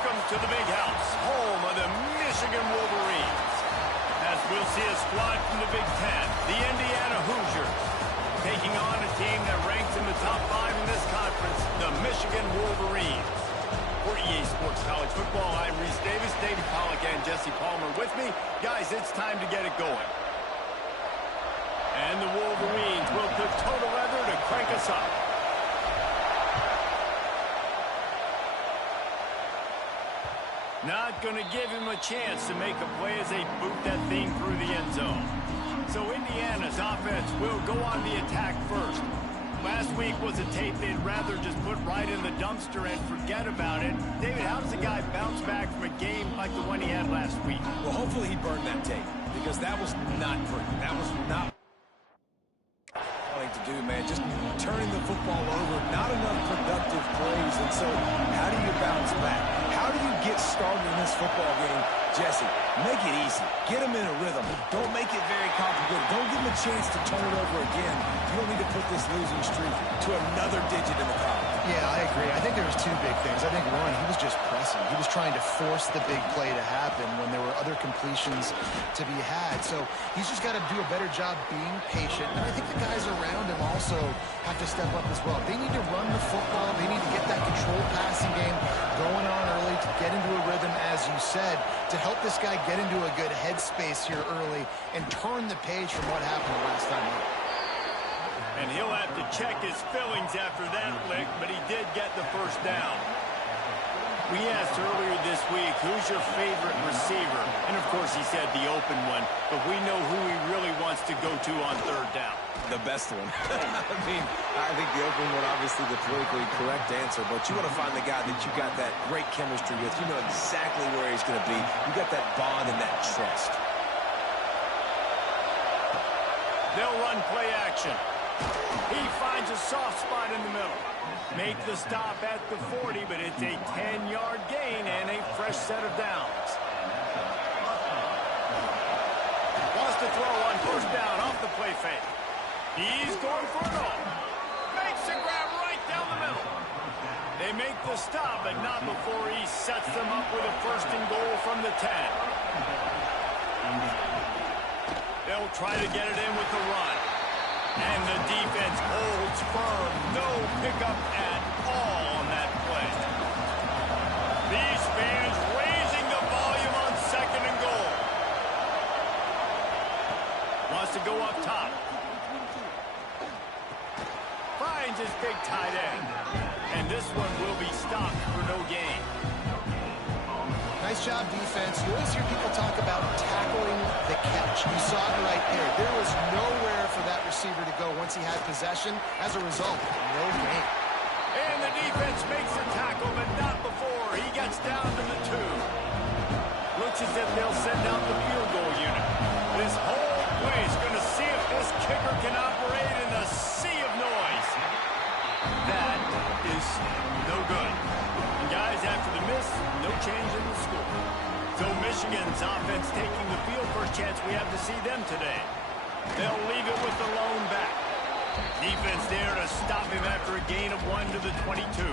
Welcome to the Big House, home of the Michigan Wolverines. As we'll see a squad from the Big Ten, the Indiana Hoosiers, taking on a team that ranks in the top 5 in this conference, the Michigan Wolverines. For EA Sports College Football, I'm Reese Davis, Davey Pollack, and Jesse Palmer with me. Guys, it's time to get it going. And the Wolverines will put total leather to crank us up. Not going to give him a chance to make a play as they boot that thing through the end zone. So Indiana's offense will go on the attack first. Last week was a tape they'd rather just put right in the dumpster and forget about it. David, how does a guy bounce back from a game like the one he had last week? Well, hopefully he burned that tape, because that was not pretty. That was not to do, man. Just turning the football over, not enough productive plays. And so how do you bounce back? How do you get started in this football game? Jesse, make it easy. Get him in a rhythm. Don't make it very complicated. Don't give him a chance to turn it over again. You don't need to put this losing streak to another digit in the column. Yeah, I agree. I think there was two big things. I think, one, he was just pressing. He was trying to force the big play to happen when there were other completions to be had. So he's just got to do a better job being patient. And I think the guys around him also have to step up as well. They need to run the football. They need to get that controlled passing game going on early to get into a rhythm, as you said, to help this guy get into a good headspace here early and turn the page from what happened last time out. And he'll have to check his fillings after that lick, but he did get the first down. We asked earlier this week, who's your favorite receiver? And, of course, he said the open one, but we know who he really wants to go to on third down. The best one. I mean, I think the open one, obviously the politically correct answer, but you want to find the guy that you got that great chemistry with. You know exactly where he's going to be. You got that bond and that trust. They'll run play action. He finds a soft spot in the middle. Make the stop at the 40, but it's a 10-yard gain and a fresh set of downs. Wants to throw on first down off the play fake. He's going for it all. Makes the grab right down the middle. They make the stop, but not before he sets them up with a first and goal from the 10. They'll try to get it in with the run. And the defense holds firm. No pickup at all on that play. These fans raising the volume on second and goal. Wants to go up top. Finds his big tight end. And this one will be stopped for no gain. Nice job, defense. You always hear people talk about tackling the catch. You saw it right there. There was nowhere for that receiver to go once he had possession. As a result, no gain. And the defense makes the tackle, but not before he gets down to the 2. Looks as if they'll send out the field goal unit. This whole place going to see if this kicker can operate in a sea of noise. That is no good. And guys, after the miss, no change in the score. So Michigan's offense taking the field. First chance we have to see them today. They'll leave it with the lone back. Defense there to stop him after a gain of 1 to the 22.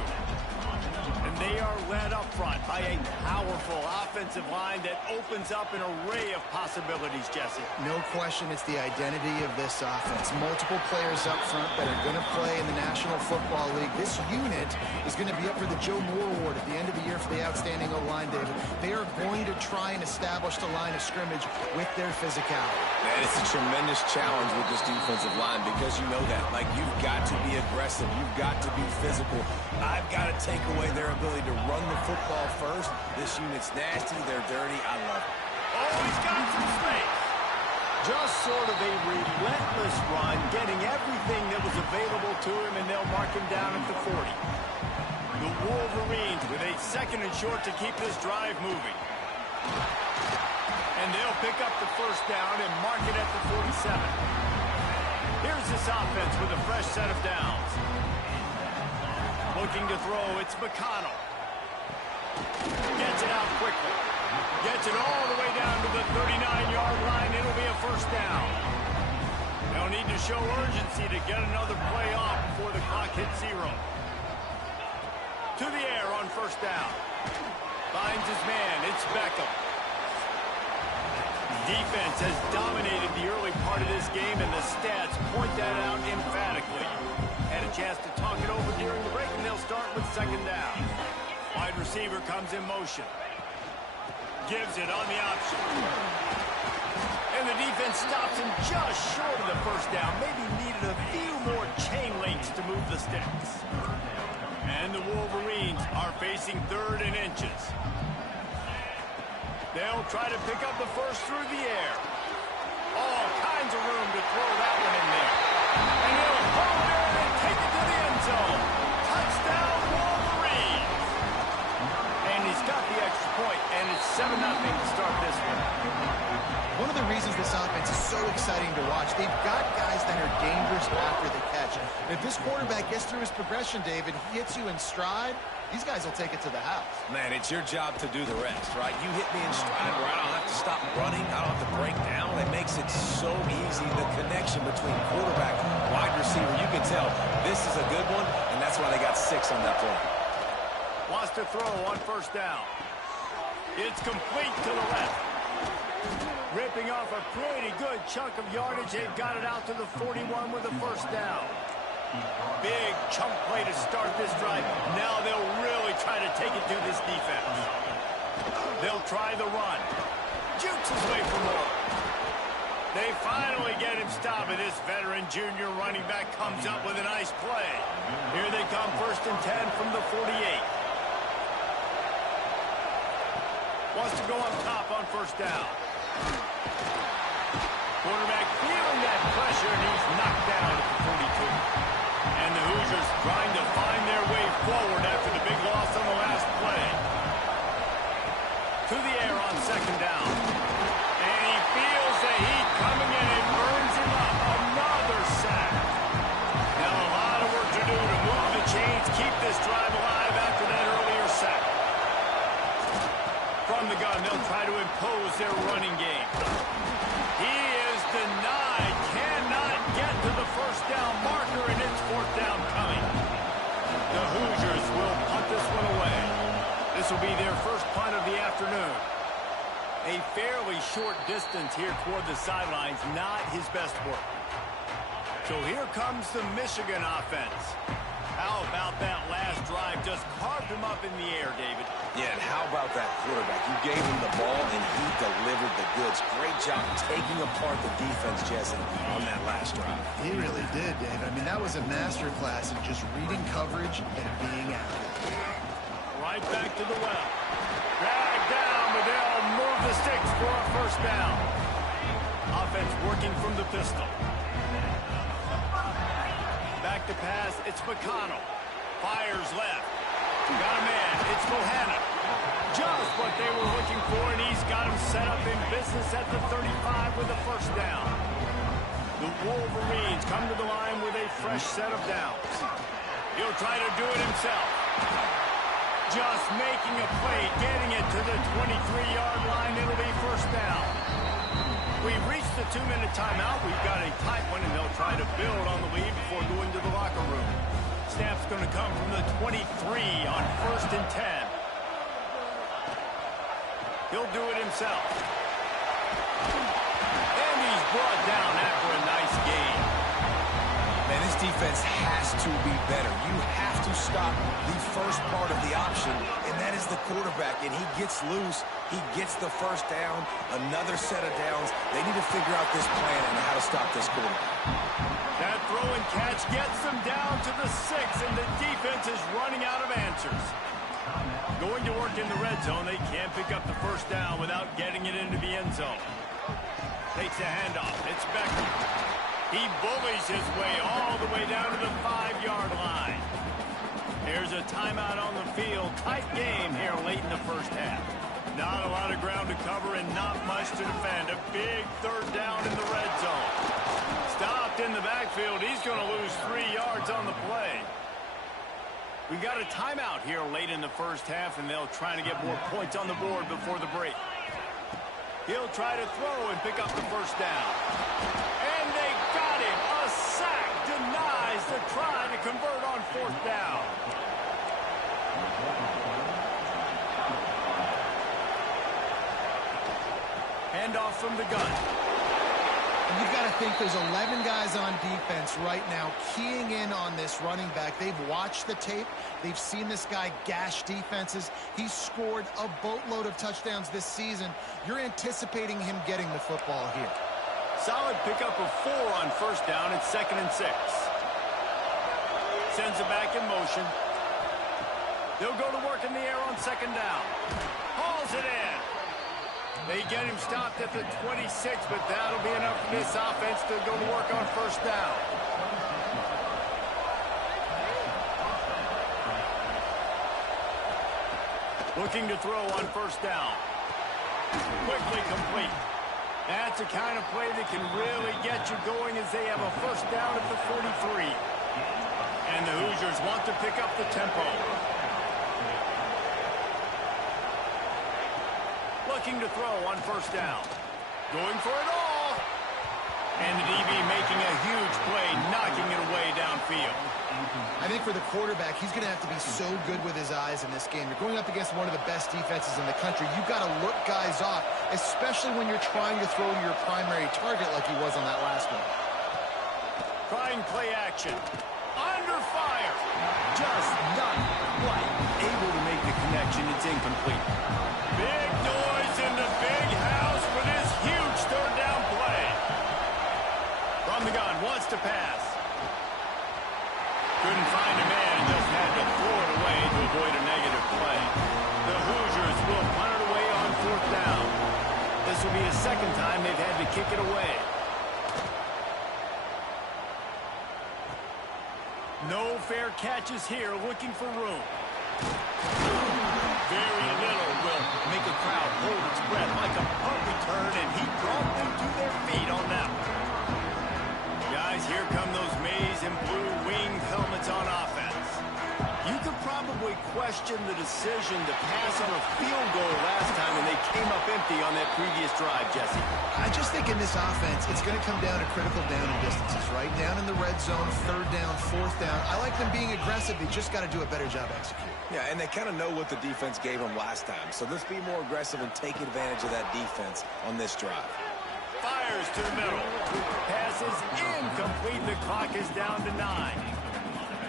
And they are led up front by a powerful offensive line that opens up an array of possibilities, Jesse. No question it's the identity of this offense. Multiple players up front that are going to play in the National Football League. This unit is going to be up for the Joe Moore Award at the end of the year for the outstanding O-line, David. They are going to try and establish the line of scrimmage with their physicality. Man, it's a tremendous challenge with this defensive line, because you know that. Like, you've got to be aggressive. You've got to be physical. I've got to take away their ability to run the football first. This unit's nasty. They're dirty. I love it. Oh, he's got some space. Just sort of a relentless run, getting everything that was available to him, and they'll mark him down at the 40. The Wolverines with a second and short to keep this drive moving. And they'll pick up the first down and mark it at the 47. Here's this offense with a fresh set of downs. Looking to throw, it's McConnell. Gets it out quickly. Gets it all the way down to the 39-yard line. It'll be a first down. They'll need to show urgency to get another play off before the clock hits 0. To the air on first down. Finds his man. It's Beckham. Defense has dominated the early part of this game, and the stats point that out emphatically. Had a chance to talk it over during the break, and they'll start with second down. Wide receiver comes in motion. Gives it on the option. And the defense stops him just short of the first down. Maybe needed a few more chain links to move the sticks. And the Wolverines are facing 3rd and inches. They'll try to pick up the first through the air. All kinds of room to throw that one in there. And he'll hold it and take it to the end zone. Touchdown, Wolverines. And he's got the extra point, and it's 7-0 to start this one. One of the reasons this offense is so exciting to watch, they've got guys that are dangerous after the catch. And if this quarterback gets through his progression, David, he hits you in stride, these guys will take it to the house. Man, it's your job to do the rest, right? You hit me in stride where I don't have to stop running. I don't have to break down. It makes it so easy. The connection between quarterback and wide receiver, you can tell this is a good one, and that's why they got 6 on that play. Wants to throw on first down. It's complete to the left. Ripping off a pretty good chunk of yardage. They've got it out to the 41 with a first down. Big chunk play to start this drive. Now they'll really try to take it to this defense. They'll try the run. Jukes his way for more. They finally get him stopped, and this veteran junior running back comes up with a nice play. Here they come, 1st and 10 from the 48. Wants to go on top on first down. Quarterback feeling that pressure, and he's knocked down at the 42. And the Hoosiers trying to find their way forward after the big loss on the last play. To the air on second down. And he feels the heat coming in and burns him up. Another sack. Now a lot of work to do to move the chains, keep this drive alive after that earlier sack. From the gun, they'll try to impose their running game. He is denied, cannot get to the first down marker, and it's 4th down coming. The Hoosiers will punt this one away. This will be their first punt of the afternoon. A fairly short distance here toward the sidelines, not his best work. So here comes the Michigan offense. How about that last drive? Just carved him up in the air, David. Yeah, and how about that quarterback? You gave him the ball, and he delivered the goods. Great job taking apart the defense, Jesse, on that last drive. He really did, David. I mean, that was a masterclass in just reading coverage and being accurate. Right back to the well. Dragged down, but they'll move the sticks for a first down. Offense working from the pistol. Back to pass, it's McConnell. Fires left. Got a man, it's Bohanna. Just what they were looking for, and he's got him set up in business at the 35 with a first down. The Wolverines come to the line with a fresh set of downs. He'll try to do it himself. Just making a play, getting it to the 23-yard line. It'll be first down. We've reached the 2-minute timeout. We've got a tight one, and they'll try to build on the lead before going to the locker room. Snap's going to come from the 23 on 1st and 10. He'll do it himself. And he's brought down after a nice gain. Man, this defense has to be better. You have to stop the first part of the option, and that is the quarterback. And he gets loose. He gets the first down, another set of downs. They need to figure out this plan and how to stop this quarterback. That throw and catch gets them down to the 6, and the defense is running out of answers. Going to work in the red zone. They can't pick up the first down without getting it into the end zone. Takes a handoff. It's Beckham. He bullies his way all the way down to the 5-yard line. There's a timeout on the field. Tight game here late in the first half. Not a lot of ground to cover and not much to defend. A big 3rd down in the red zone. Stopped in the backfield. He's going to lose 3 yards on the play. We've got a timeout here late in the first half, and they'll try to get more points on the board before the break. He'll try to throw and pick up the first down. And they got him. A sack denies the try to convert on 4th down. handoff from the gun. And you've got to think there's 11 guys on defense right now keying in on this running back. They've watched the tape. They've seen this guy gash defenses. He's scored a boatload of touchdowns this season. You're anticipating him getting the football here. Solid pickup of 4 on first down. It's 2nd and 6. Sends it back in motion. They'll go to work in the air on 2nd down. Hauls it in. They get him stopped at the 26, but that'll be enough for this offense to go to work on first down. Looking to throw on first down. Quickly complete. That's the kind of play that can really get you going as they have a first down at the 43. And the Hoosiers want to pick up the tempo. Looking to throw on first down. Going for it all. And the DB making a huge play, knocking it away downfield. I think for the quarterback, he's going to have to be so good with his eyes in this game. You're going up against one of the best defenses in the country. You've got to look guys off, especially when you're trying to throw to your primary target like he was on that last one. Trying play action. Under fire. Just not quite able to make the connection. It's incomplete. Big noise in the big house with his huge third down play. From the gun, wants to pass. Couldn't find a man, just had to throw it away to avoid a negative play. The Hoosiers will punt it away on 4th down. This will be the 2nd time they've had to kick it away. No fair catches here, looking for room. Very little will make a crowd hold its breath like a punt return, and he brought them to their feet on that one. Guys, here come those maize and blue winged helmets on offense. You could probably question the decision to pass on a field goal last time when they came up empty on that previous drive, Jesse. I just think in this offense, it's going to come down to critical down and distances, right? Down in the red zone, 3rd down, 4th down. I like them being aggressive. They just got to do a better job executing. Yeah, and they kind of know what the defense gave them last time. So let's be more aggressive and take advantage of that defense on this drive. Fires to the middle. Pass is incomplete. The clock is down to 9.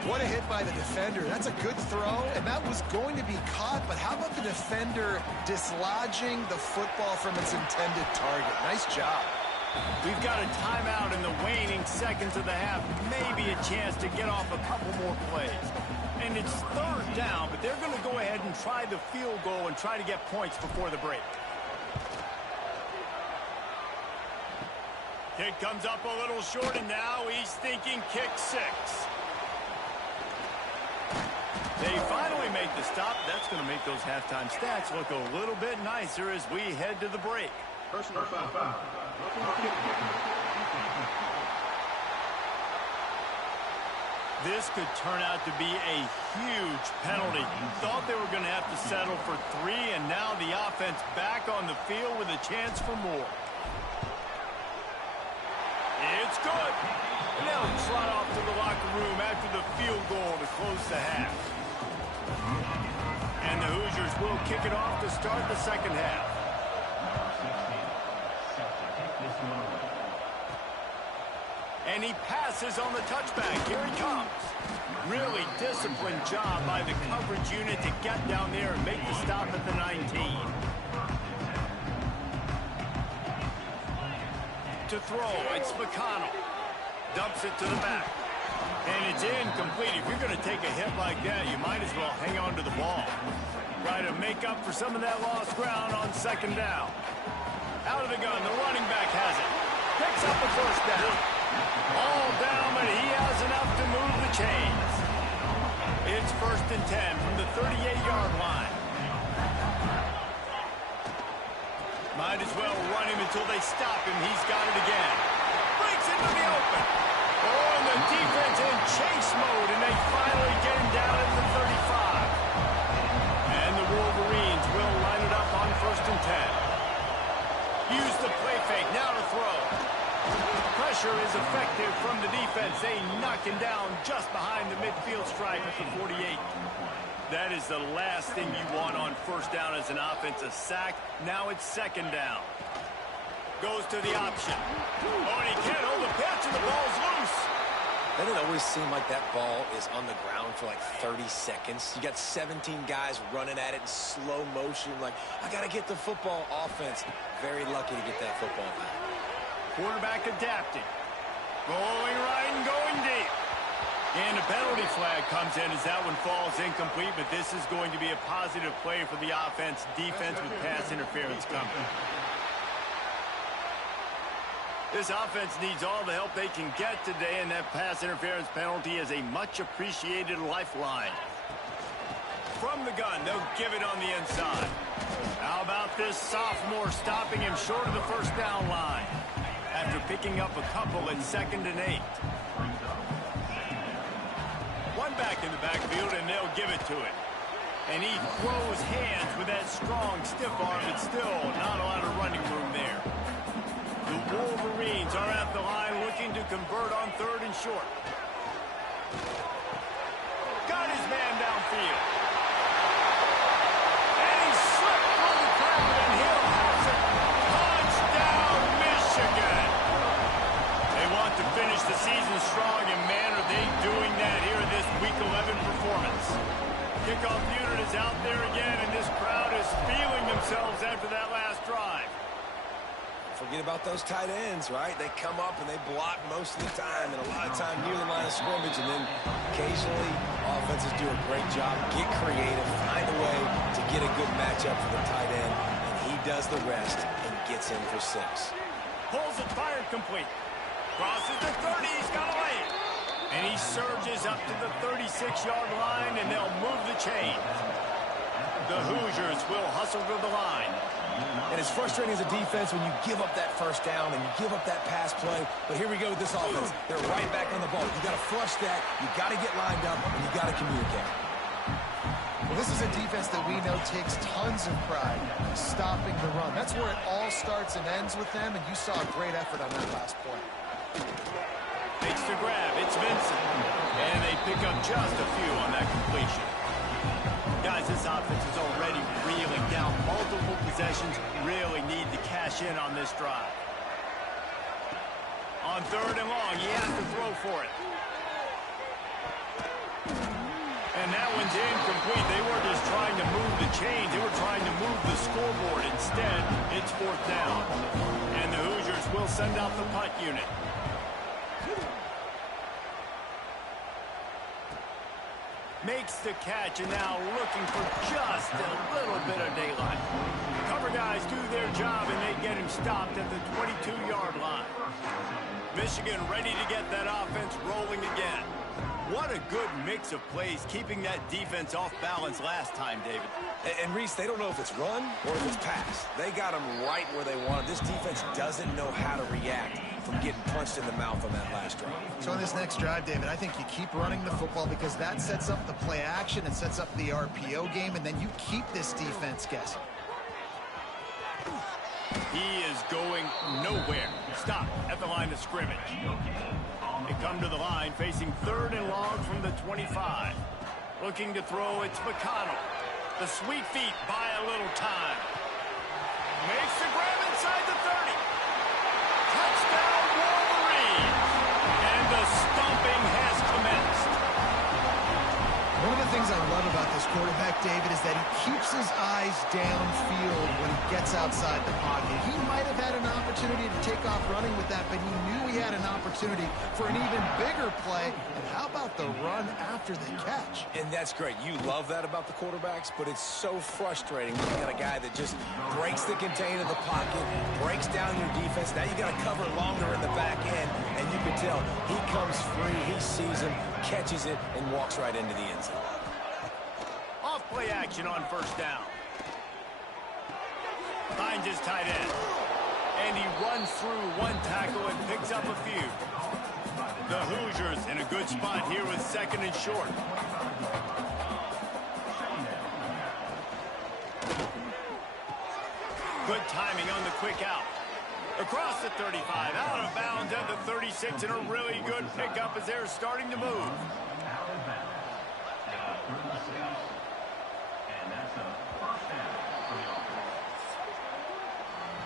What a hit by the defender. That's a good throw, and that was going to be caught, but how about the defender dislodging the football from its intended target? Nice job. We've got a timeout in the waning seconds of the half. Maybe a chance to get off a couple more plays. And it's 3rd down, but they're going to go ahead and try the field goal and try to get points before the break. Kick comes up a little short, and now he's thinking kick 6. They finally make the stop. That's going to make those halftime stats look a little bit nicer as we head to the break. Personal foul. This could turn out to be a huge penalty. Thought they were going to have to settle for 3, and now the offense back on the field with a chance for more. It's good. And they'll trot off to the locker room after the field goal to close the half. And the Hoosiers will kick it off to start the 2nd half. And he passes on the touchback. Here he comes. Really disciplined job by the coverage unit to get down there and make the stop at the 19. To throw, it's McConnell. Dumps it to the back. And it's incomplete. If you're going to take a hit like that, you might as well hang on to the ball. Try to make up for some of that lost ground on 2nd down. Out of the gun, the running back has it. Picks up the first down. All down, but he has enough to move the chains. It's 1st and 10 from the 38-yard line. Might as well run him until they stop him. He's got it again. Breaks into the open. Oh, and the defense in chase mode, and they finally get him down at the 35. And the Wolverines will line it up on 1st and 10. Use the play fake, now to throw. Pressure is effective from the defense. They knock him down just behind the midfield stripe at the 48. That is the last thing you want on 1st down as an offense, a sack. Now it's 2nd down. Goes to the option. Oh, and he can't hold the pitch, and the ball's loose. Doesn't it always seem like that ball is on the ground for like 30 seconds? You got 17 guys running at it in slow motion. Like, I got to get the football. Offense, very lucky to get that football back. Quarterback adapting. Rolling right and going deep. And a penalty flag comes in as that one falls incomplete, but this is going to be a positive play for the offense. Defense with pass interference coming. This offense needs all the help they can get today, and that pass interference penalty is a much-appreciated lifeline. From the gun, they'll give it on the inside. How about this sophomore stopping him short of the first down line after picking up a couple at 2nd and 8. One back in the backfield, and they'll give it to him. And he throws hands with that strong, stiff arm, but still not a lot of running room there. The Wolverines are at the line looking to convert on 3rd and short. Got his man downfield. And he slipped through the crowd, and he'll have it. Touchdown, Michigan. They want to finish the season strong, and man, are they doing that here in this Week 11 performance. Kickoff unit is out there again, and this crowd is feeling themselves after that last drive. Forget about those tight ends, right? They come up and they block most of the time, and a lot of time near the line of scrimmage, and then occasionally offenses do a great job, get creative, find a way to get a good matchup for the tight end, and he does the rest and gets in for 6. Pulls it, fired complete. Crosses the 30, he's got a lane. And he surges up to the 36-yard line, and they'll move the chain. The Hoosiers will hustle to the line. And it's frustrating as a defense when you give up that first down and you give up that pass play. But here we go with this offense. They're right back on the ball. You got to flush that. You got to get lined up, and you got to communicate. Well, this is a defense that we know takes tons of pride in stopping the run. That's where it all starts and ends with them, and you saw a great effort on that last play. Makes the grab. It's Vincent. And they pick up just a few on that completion. Guys, this offense is already reeling down. Multiple possessions, really need to cash in on this drive. On 3rd and long, he has to throw for it. And that one's incomplete. They were just trying to move the chains. They were trying to move the scoreboard. Instead, it's 4th down. And the Hoosiers will send out the punt unit. Makes the catch, and now looking for just a little bit of daylight. Cover guys do their job, and they get him stopped at the 22-yard line. Michigan ready to get that offense rolling again. What a good mix of plays, keeping that defense off balance last time, David. And Reese, they don't know if it's run or if it's pass. They got them right where they want them. This defense doesn't know how to react from getting punched in the mouth on that last drive. So on this next drive, David, I think you keep running the football because that sets up the play action, it sets up the RPO game, and then you keep this defense guessing. He is going nowhere. Stop at the line of scrimmage. They come to the line facing 3rd and long from the 25. Looking to throw, it's McConnell. The sweet feet buy a little time. Makes the grab inside the 30. Touchdown, Wolverines. And the stomping has commenced. One of the things I love about this quarterback, David, is that he keeps his eyes downfield when he gets outside the pocket. He might have had an opportunity to take off running with that, but he knew he had an opportunity for an even bigger play. And how about the run after the catch? And that's great. You love that about the quarterbacks, but it's so frustrating when you got a guy that just breaks the contain of the pocket, breaks down your defense. Now you got to cover longer in the back end, and you can tell he comes free, he sees him, catches it, and walks right into the end zone. Off play action on 1st down. Finds his tight end. And he runs through one tackle and picks up a few. The Hoosiers in a good spot here with 2nd and short. Good timing on the quick out. Across the 35, out of bounds at the 36, and a really good pickup as they're starting to move.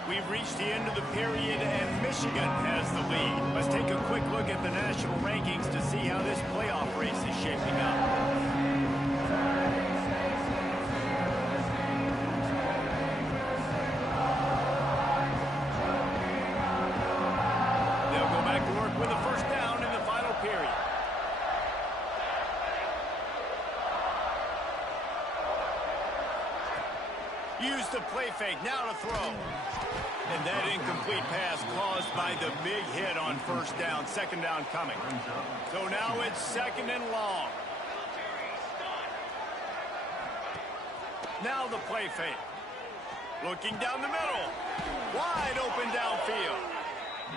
We've reached the end of the period, and Michigan has the lead. Let's take a quick look at the national rankings to see how this playoff race is shaping up. They'll go back to work with a first down in the final period. Use the play fake, now to throw. And that incomplete pass caused by the big hit on first down. Second down coming. So now it's second and long. Now the play fake. Looking down the middle. Wide open downfield.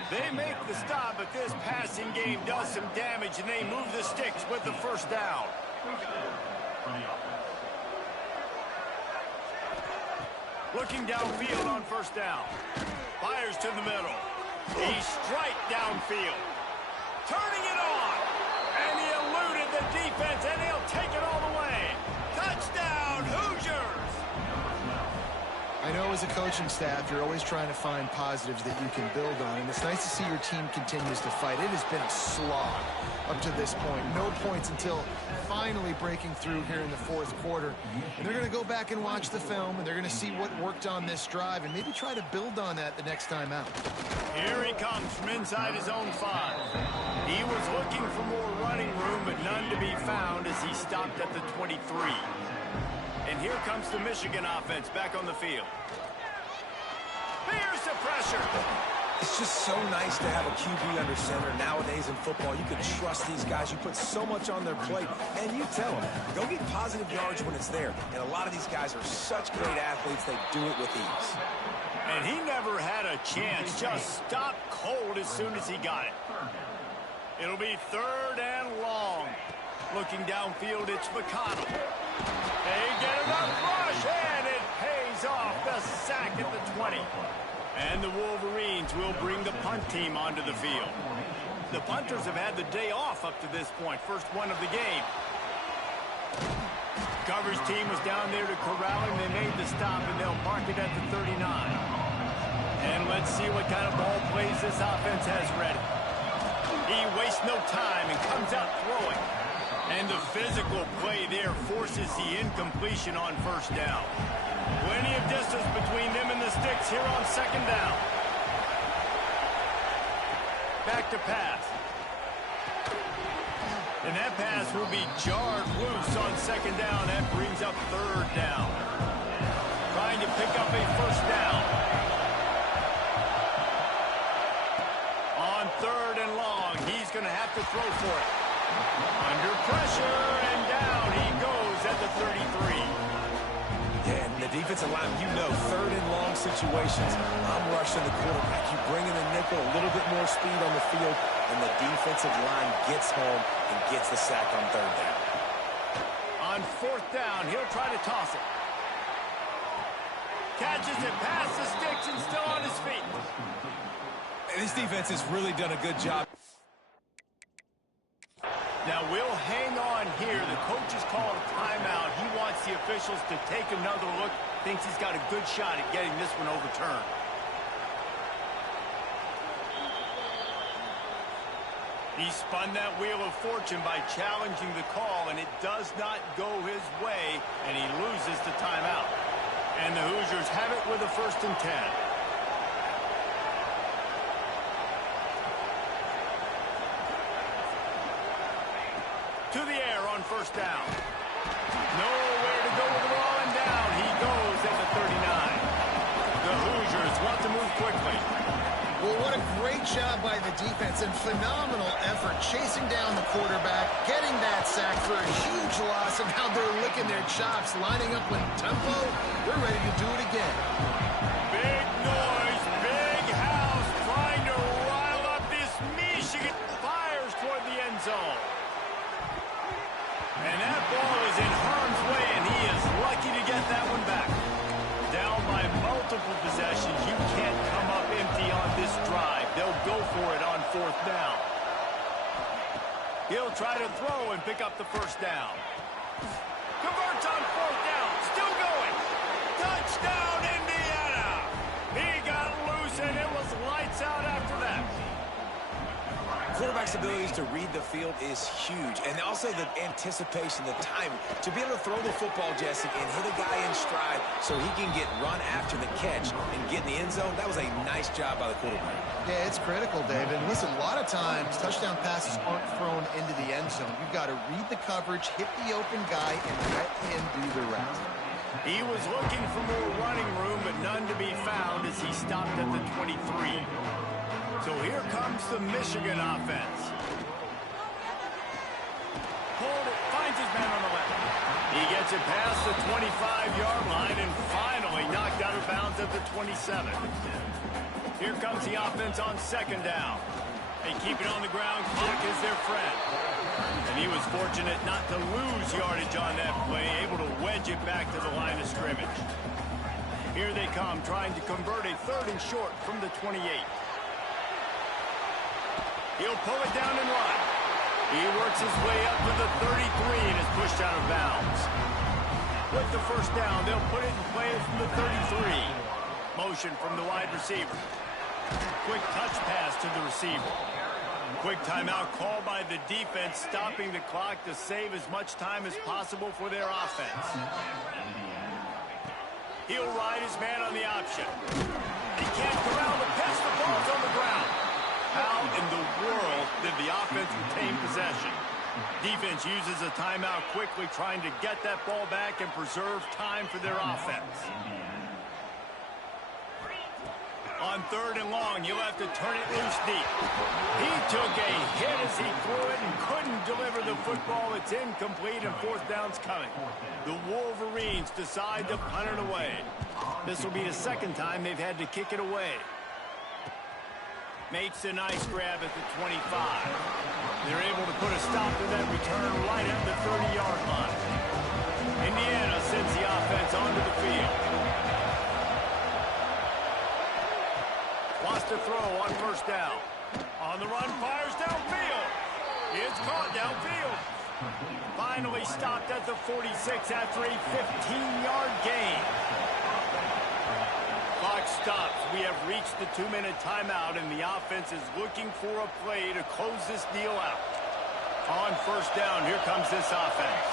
They make the stop, but this passing game does some damage, and they move the sticks with the first down. Looking downfield on first down. Fires to the middle. He's straight downfield. Turning it on. And he eluded the defense, and he'll take it all the way. Touchdown, Hoosiers! I know as a coaching staff, you're always trying to find positives that you can build on, and it's nice to see your team continues to fight. It has been a slog up to this point. No points until finally breaking through here in the fourth quarter. And they're going to go back and watch the film, and they're going to see what worked on this drive and maybe try to build on that the next time out. Here he comes from inside his own 5. He was looking for more running room, but none to be found as he stopped at the 23. And here comes the Michigan offense back on the field. Here's the pressure. It's just so nice to have a QB under center. Nowadays in football, you can trust these guys. You put so much on their plate, and you tell them, go get positive yards when it's there. And a lot of these guys are such great athletes, they do it with ease. And he never had a chance. Just stopped cold as soon as he got it. It'll be third and long. Looking downfield, it's McConnell. They get enough rush, and it pays off. The sack at the 20. And the Wolverines will bring the punt team onto the field. The punters have had the day off up to this point. First one of the game. Coverage team was down there to corral him. They made the stop, and they'll mark it at the 39. And let's see what kind of ball plays this offense has ready. He wastes no time and comes out throwing. And the physical play there forces the incompletion on first down. Plenty of distance between them and the sticks here on second down. Back to pass. And that pass will be jarred loose on second down. That brings up third down. Trying to pick up a first down. On third and long, he's going to have to throw for it. Under pressure, and down he goes at the 33. Yeah, and the defensive line, you know, third and long situations, I'm rushing the quarterback. You bring in a nickel, a little bit more speed on the field, and the defensive line gets home and gets the sack on third down. On fourth down, he'll try to toss it. Catches it past the sticks and still on his feet. And this defense has really done a good job. Now we'll hang on here. The coach has called a timeout. He wants the officials to take another look. Thinks he's got a good shot at getting this one overturned. He spun that wheel of fortune by challenging the call, and it does not go his way, and he loses the timeout. And the Hoosiers have it with a 1st and 10. To the air on first down. Nowhere to go with the ball, and down he goes at the 39. The Hoosiers want to move quickly. Well, what a great job by the defense and phenomenal effort chasing down the quarterback, getting that sack for a huge loss, and now they're licking their chops, lining up with tempo. They're ready to do it again. Big noise, big house, trying to rile up this Michigan. Fires toward the end zone. And that ball is in harm's way, and he is lucky to get that one back. Down by multiple possessions, you can't come up empty on this drive. They'll go for it on fourth down. He'll try to throw and pick up the first down. Converts on fourth down, still going. Touchdown, Indiana! He got lights out after that. Quarterback's abilities to read the field is huge, and also the anticipation, the timing. To be able to throw the football, Jesse, and hit a guy in stride so he can get run after the catch and get in the end zone, that was a nice job by the quarterback. Yeah, it's critical, David. Listen, a lot of times, touchdown passes aren't thrown into the end zone. You've got to read the coverage, hit the open guy, and let him do the rest. He was looking for more running room, but none to be found as he stopped at the 23. So here comes the Michigan offense. Hold it, finds his man on the left. He gets it past the 25-yard line and finally knocked out of bounds at the 27. Here comes the offense on second down. They keep it on the ground. Clock is their friend. And he was fortunate not to lose yardage on that play, able to wedge it back to the line of scrimmage. Here they come, trying to convert a 3rd and short from the 28. He'll pull it down and run. He works his way up to the 33 and is pushed out of bounds. With the first down, they'll put it in play from the 33. Motion from the wide receiver. Quick touch pass to the receiver. Quick timeout called by the defense, stopping the clock to save as much time as possible for their offense. He'll ride his man on the option. He can't corral the pitch. The ball's on the ground. How in the world did the offense retain possession? Defense uses a timeout quickly, trying to get that ball back and preserve time for their offense. On 3rd and long, he'll have to turn it loose deep. He took a hit as he threw it and couldn't deliver the football. It's incomplete and 4th down's coming. The Wolverines decide to punt it away. This will be the 2nd time they've had to kick it away. Makes a nice grab at the 25. They're able to put a stop to that return right at the 30-yard line. Indiana sends the offense onto the field. Wants to throw on 1st down. On the run, fires downfield. It's caught downfield. Finally stopped at the 46 after a 15-yard gain. Clock stops. We have reached the 2-minute timeout, and the offense is looking for a play to close this deal out. On 1st down, here comes this offense.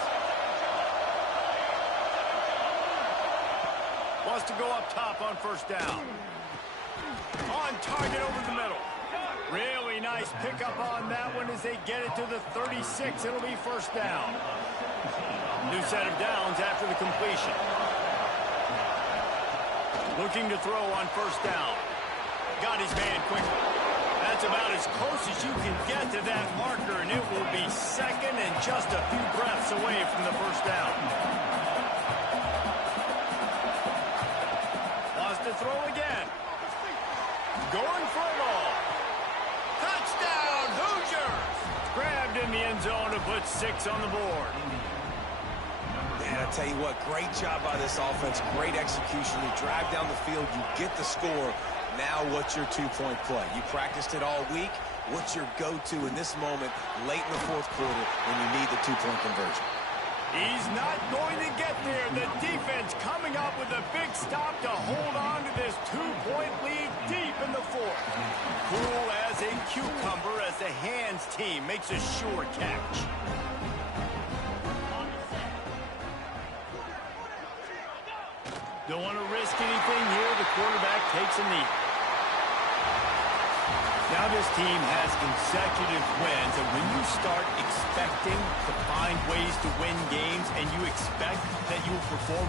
Wants to go up top on 1st down. On target over the middle. Really nice pickup on that one as they get it to the 36. It'll be 1st down. New set of downs after the completion. Looking to throw on 1st down. Got his man quickly. That's about as close as you can get to that marker, and it will be 2nd and just a few breaths away from the 1st down. Wants to throw again. Going for it all. Touchdown, Hoosiers! Grabbed in the end zone to put 6 on the board. And I tell you what, great job by this offense, great execution. You drive down the field, you get the score. Now what's your 2-point play? You practiced it all week. What's your go-to in this moment late in the 4th quarter when you need the 2-point conversion? He's not going to get there. The defense coming up with a big stop to hold on to this 2-point lead deep in the 4th. Cool as a cucumber as the hands team makes a sure catch. Don't want to risk anything here. The quarterback takes a knee. Now this team has consecutive wins, and when you start expecting to find ways to win games and you expect that you will perform